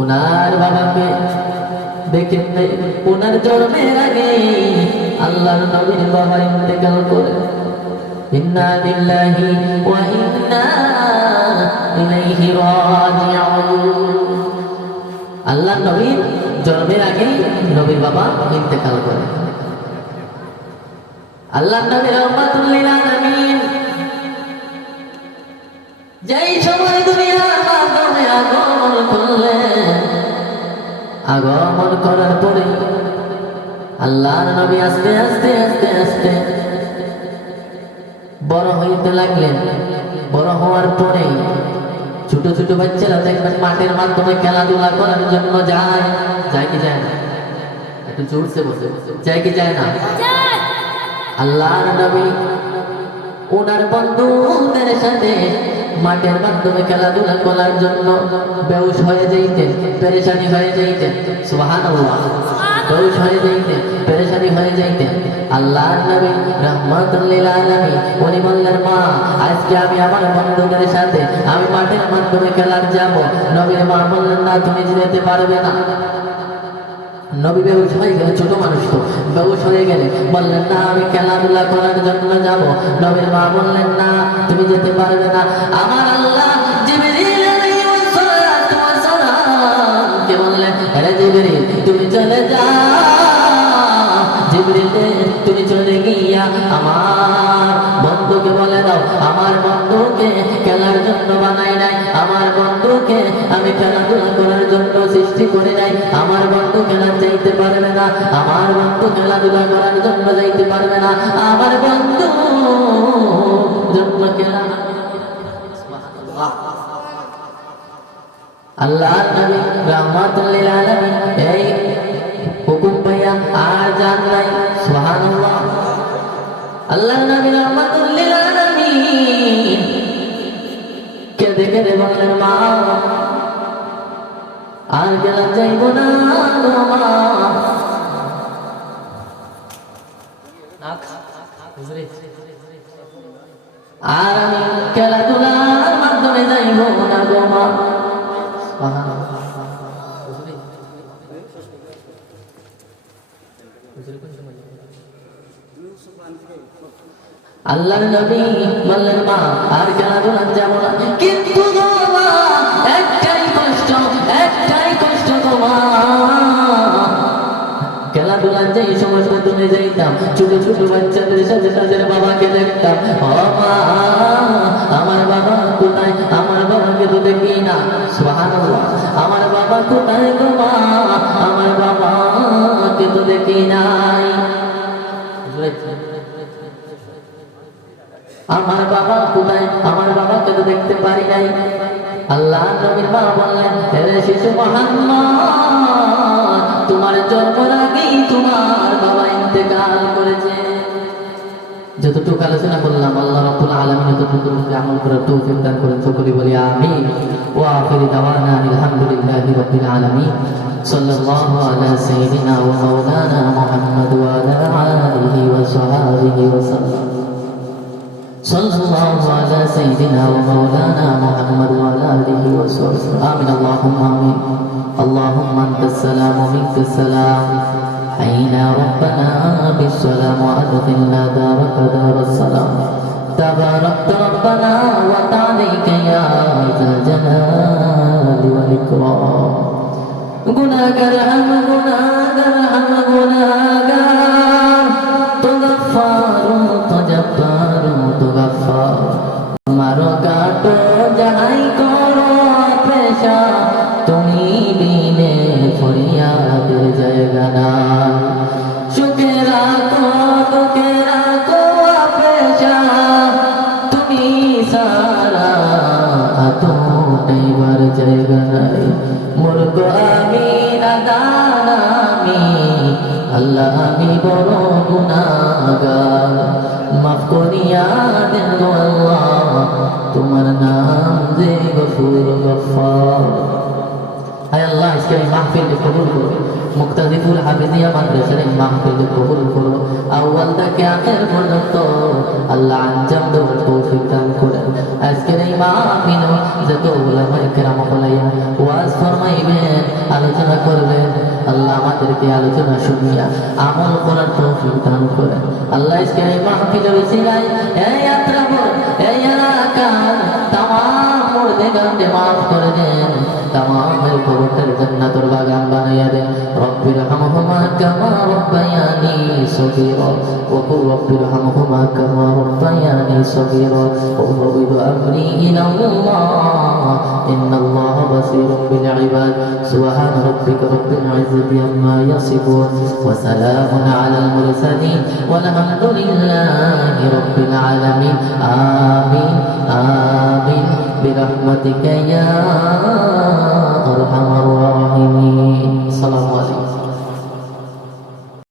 ওনার বাবাকে দেখেন নাই, ওনার জন্মের আগে আল্লাহর নবীর বাবা ইন্তেকাল করে। ইন্না লিল্লাহি ওয়া ইন্না ইলাইহি রাজিউন। আল্লাহর নবীর জন্মের আগে নবীর বাবা ইন্তেকাল করে। আল্লাহর নবী রাহমাতুল লিল আলামিন যেই সময় দুনিয়ার মাধ্যমে আগমন করলেন, আগমন করার পরে আল্লাহর নবী আস্তে আস্তে আস্তে আস্তে বড় হইতে লাগলেন। বড় হওয়ার পরে ছোট ছোট বাচ্চারা দেখবেন মাঠের মাধ্যমে খেলাধুলা করার জন্য যায়, যায় কি যায় না? একটু জোরসে বসে যায় কি যায় না? আল্লাহর নবী ওনার বন্ধুদের সাথে মাঠের মাধ্যমে খেলাধুলা করার জন্য বেহুশ হয়ে যাইতেন, পেরেশানি হয়ে যাইতেন। সুবহানাল্লাহ, বেহুশ হয়ে যাইতেন, পেরেশানি হয়ে যাইতেন। আল্লাহর নবী রাহমাতুল লিল আলামিন উনি বললেন, মা আজকে আমি আমার বন্ধুদের সাথে আমি মাঠের মাধ্যমে খেলার যাব। নবীর মা বললেন, না তুমি যেতে পারবে না। নবী বেহুশ হয়ে গেলে, ছোট মানুষ তো বেহুশ হয়ে গেলে বললেন, না আমি খেলাধুলা করার জন্য যাব। নবীর মা বললেন, না তুমি যেতে পারবে না। আমার আল্লাহ জিবরিল আলাইহিস সালাতু ওয়াস সালাম কে বললেন, আরে জিবরিল তুমি চলে যাও। জিবরিল তুমি চলে গিয়া আমার বন্ধুকে বলে দাও, আমার বন্ধুকে খেলার জন্য বানাই নাই, আমার বন্ধুকে আমি খেলাধুলা করার জন্য সৃষ্টি করে নাই। আমার বন্ধু খেলা যাইতে পারবে না, আমার বন্ধু খেলাধুলা করার জন্য যাইতে পারবে না, আমার বন্ধু জন্য খেলা। আল্লাহর নবী রাহমাতুল লিল আলামিন এই হুকুম পাইয়া আর জান নাই। সুবহানাল্লাহ। আল্লাহর নবী রাহমাতুল লিল আলামিন কেঁদে কেঁদে বললেন, মা আর গেলা যাইব না গো মা। আর আমি খেলাধুলার মাধ্যমে যাইব না গো মা। আল্লাহর নবী বললেন, মা আর খেলাধুলা যাব না। কিন্তু গো মা একটাই কষ্ট, একটাই কষ্ট গো মা। খেলাধুলার যেই সময় মাধ্যমে যাইতাম, ছোট ছোট বাচ্চাদের সাথে তাদের বাবাকে দেখতাম। ও মা আমার বাবা কোথায়? আমার বাবাকে তো দেখি না। সুবহানাল্লাহ। আমার বাবা কোথায় গো মা? আমার বাবাকে তো দেখি নাই। আমার বাবা কোথায়? আমার বাবাকে তো দেখতে পারি নাই। আল্লাহ নবীর মা বললেন, হে শিশু মুহাম্মদ, তোমার জন্মের আগেই তোমার বাবা ইন্তেকাল করেছে। যতটুকু আলোচনা করলাম আল্লাহ রাব্বুল আলামিন যতটুকু আমল করার তৌফিক দান করেন, সকলে বলি আমিন। ওয়া আখিরু দাওয়ানা আলহামদুলিল্লাহি রাব্বিল আলামিন। সাল্লাল্লাহু আলা সাইয়্যিদিনা ওয়া মাওলানা মুহাম্মদ ওয়া আলা আলিহি ওয়া সাহবিহি ওয়া সাল্লাম। সাল্লাল্লাহু আলা সাইয়্যিদিনা ওয়া মাওলানা মুহাম্মদ ওয়া আলা আলিহি ওয়া সাহবিহি আমিন। আল্লাহুম্মা আমিন। আল্লাহুম্মা আনতাস সালাম ওয়া মিনকাস সালাম। حينا ربنا بالسلام وأدخلنا دارك دار السلام. تباركت ربنا وتعاليك يا ذا الجلال والإكرام. গুনাহগার হাম গুনাহগার হাম গুনাহগার, তুগফারু তুজব্বারু তুগফার। মারো কাটো যাহাই করো পেশা, তুমি বিনে ফরিয়াদের জায়গা নাই। সুখে রাখো দুঃখে রাখো পেশা, তুমি সারা আতোটাইবার জায়গা নাই। মূর্খ আমি নাদান আমি, আল্লাহ আমি বড় গুনাহগার। মাফ করিয়া দেন গো আল্লাহ, তোমার নাম যে গফুর গফফার। আয় আল্লাহ, আজকে এই মাহফিলকে কবুল করুন। মুক্তাদিপুর হাফিজিয়া মাদ্রাসার এই মাহফিল কবুল করো, আউয়াল থেকে আখের পর্যন্ত আল্লাহ আঞ্জাম দেওয়ার তৌফিক দান করেন। আজকের এই মাহফিল যত উলামায়ে কেরাম হলাইয়া ওয়াজ ফরমাইবেন, আলোচনা করবেন, আল্লাহ আমাদেরকে আলোচনা শুনিয়া আমল করার তৌফিক দান করেন। আল্লাহ আজকের এই মাহফিলের উসিলায় এই আত্রাবর এই এলাকার তামাম মুর্দেগানকে মাফ করে দেন, তামামের কবরটার জান্নাতের বাগান বানাইয়া দেন। রব্বির হামহুমা কামা রব্বায়ানি সগীরা ওয়া কুর রব্বির হামহুমা কামা রব্বায়ানি সগীরা ওয়া ফাওয়িদু আমরি ইলাল্লাহ ইন্নাল্লাহা বাসীরুম বিল ইবাদ। সুবহান রাব্বিকা রব্বিল ইজ্জাতি আম্মা ইয়াসিফুন ওয়া সালামুন আলাল মুরসালিন ওয়ালহামদুলিল্লাহি রাব্বিল আলামিন। আমিন আমিন برحمتك يا أرحم الراحمين।